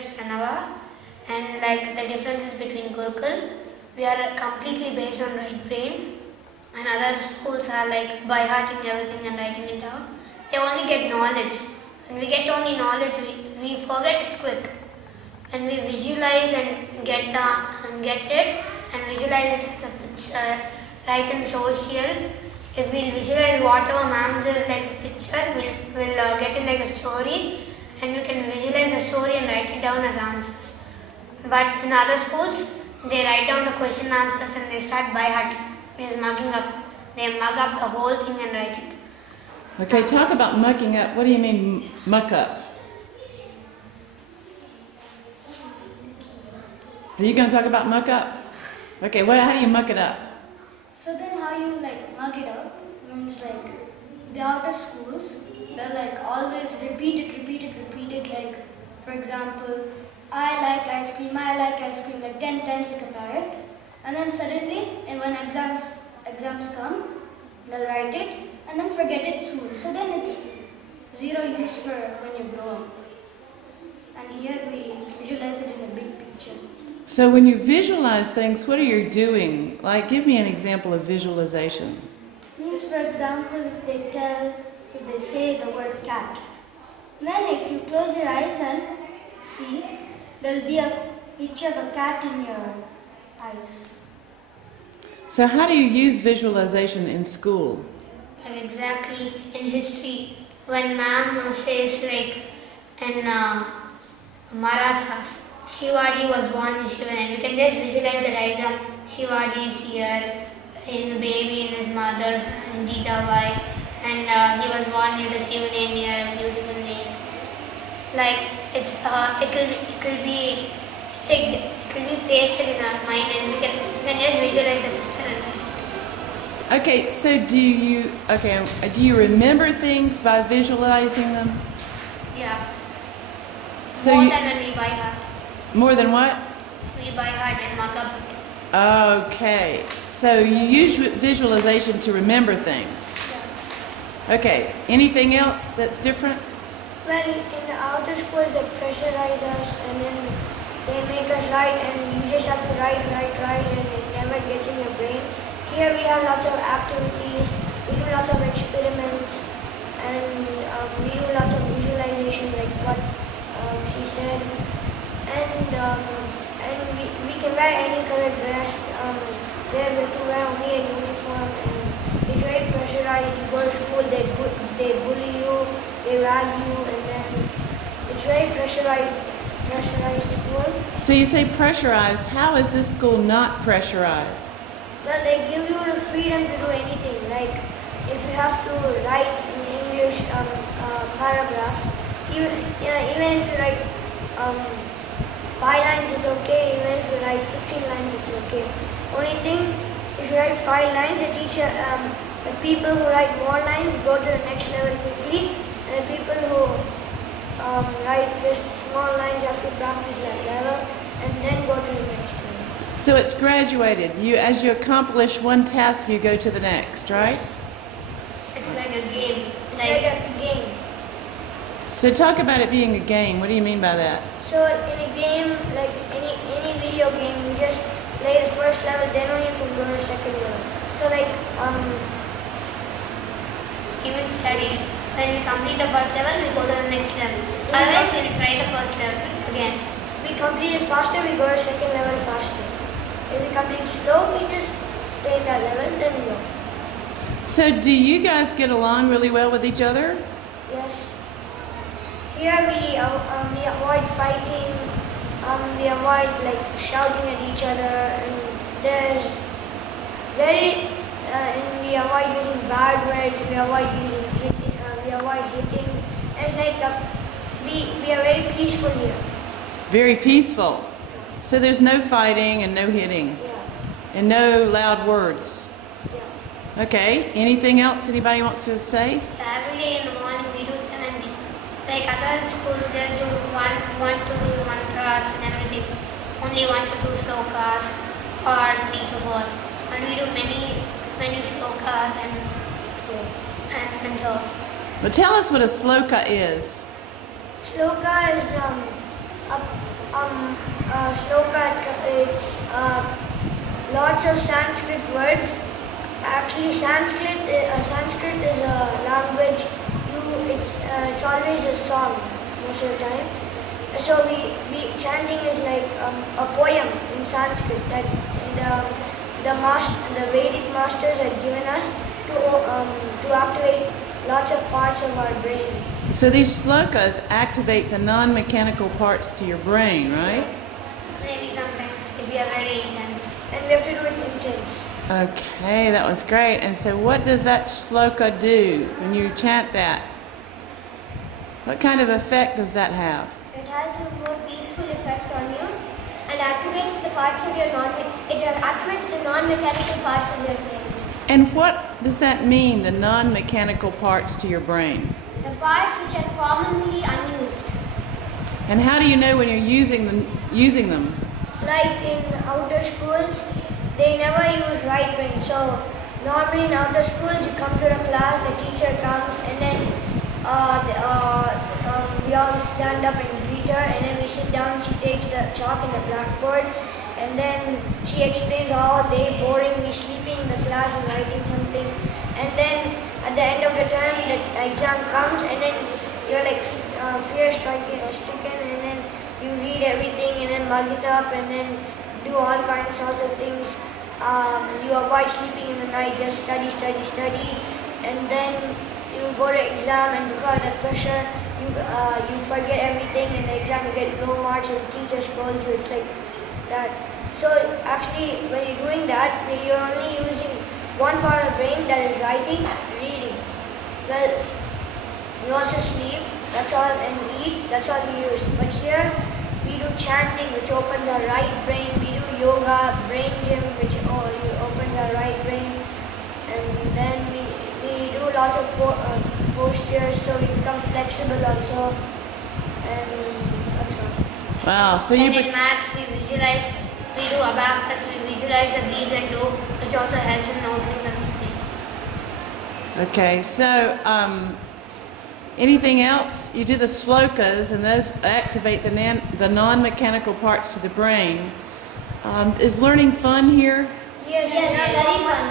is Pranava, and like the differences between Gurukul, we are completely based on right brain, and other schools are like by hearting everything and writing it down. They only get knowledge. When we get only knowledge, we forget it quick. When we visualize and get it and visualize it as a picture, like in social, if we visualize whatever ma'am says like a picture, we'll get it like a story, and we can visualize the story and write it down as answers. But in other schools, they write down the question answers and they start by hearting, which is mugging up. They mug up the whole thing and write it. Okay, talk about mucking up. What do you mean muck up? Are you going to talk about muck up? Okay, how do you muck it up? So then how you like mug it up means like the outer schools, they'll like always repeat it like, for example, I like ice cream like 10 times like a parrot, and then suddenly and when exams come, they'll write it and then forget it soon. So then it's zero use for when you grow up. And here we visualize it in a big picture. So when you visualize things, what are you doing? Like, give me an example of visualization. Means, for example, if they say the word cat, then if you close your eyes and see, there'll be a picture of a cat in your eyes. So how do you use visualization in school? And exactly in history, when ma'am says like in Marathas, Shivaji was born in Shivan, and we can just visualize the diagram. Shivaji is here, in baby in his mother and Jitabai, and he was born near the Shivan near a beautiful lake. Like it'll be sticked, it'll be pasted in our mind, and we can just visualize the picture and write it. Okay, so do you remember things by visualizing them? Yeah. So More than when we by heart. More than what? We by heart and mug up. Okay, so you use visualization to remember things. Okay, anything else that's different? Well, in the outer schools they pressurize us and then they make us write, and you just have to write and it never gets in your brain. Here we have lots of activities, we do lots of experiments, and we do lots of visualization like what she said. And we can wear any color dress. There we have to wear only a uniform, and it's very pressurized. You go to school, they bully you, they rag you, and then it's very pressurized school. So you say pressurized. How is this school not pressurized? Well, they give you the freedom to do anything. Like if you have to write in English paragraph, even if you write 5 lines, it's okay. Even if you write 15 lines, it's okay. Only thing, if you write 5 lines, the teacher, the people who write more lines go to the next level quickly, and the people who write just small lines have to practice that level and then go to the next level. So it's graduated. As you accomplish one task, you go to the next, right? It's like a game. It's like a game. So talk about it being a game. What do you mean by that? So in a game, like any video game, you just play the first level, then only you can go to the second level. So like even studies, when we complete the first level, we go to the next level. Otherwise, we'll try the first level again. We complete it faster, we go to second level faster. If we complete slow, we just stay in that level, then we go. So do you guys get along really well with each other? Yes. Here we avoid fighting, we avoid like shouting at each other, and there's and we avoid using bad words, we avoid hitting. And it's like we are very peaceful here. Very peaceful. So there's no fighting and no hitting. Yeah. And no loud words. Yeah. Okay, anything else anybody wants to say? Every day in the morning we do 70. Like other schools, just do one to do mantras and everything. Only 1 to 2 slokas or 3 to 4. And we do many slokas and so. But tell us what a sloka is. Sloka is Sloka, it's lots of Sanskrit words. Actually, Sanskrit is a language. It's always a song most of the time. So we chanting is like a poem in Sanskrit that the Vedic masters had given us to activate lots of parts of our brain. So these slokas activate the non-mechanical parts to your brain, right? Maybe sometimes if we are very intense. And we have to do it intense. Okay, that was great. And so what does that shloka do when you chant that? What kind of effect does that have? It has a more peaceful effect on you and activates the parts of your activates the non-mechanical parts of your brain. And what does that mean, the non-mechanical parts to your brain? The parts which are commonly unused. And how do you know when you're using them? Like in outer schools, they never use right brain. So normally in outer schools, you come to the class, the teacher comes, and then we all stand up and greet her, and then we sit down. She takes the chalk and the blackboard, and then she explains all day boringly sleeping in the class and writing something. And then at the end of the time, the exam comes, and then you're like fear-stricken, and then you read everything, and then mug it up, and then do all kinds of things. You avoid sleeping in the night, just study, and then you go to exam, and because of the pressure, you forget everything. In the exam, you get low marks, and the teacher scolds you. It's like that. So actually, when you're doing that, you're only using one part of the brain, that is writing, reading. Well, you also sleep, that's all, and eat, that's all we use. But here, we do chanting, which opens our right brain. We do yoga, brain gym, which opens our right brain. And then we do lots of postures, so we become flexible also. And that's all. Wow, so And in maths, we visualize, we do abacus, we visualize the beads and do, which also helps in opening the brain. Okay, so anything else? You do the shlokas, and those activate the non-mechanical parts to the brain. Is learning fun here? Yes, Yes, very fun.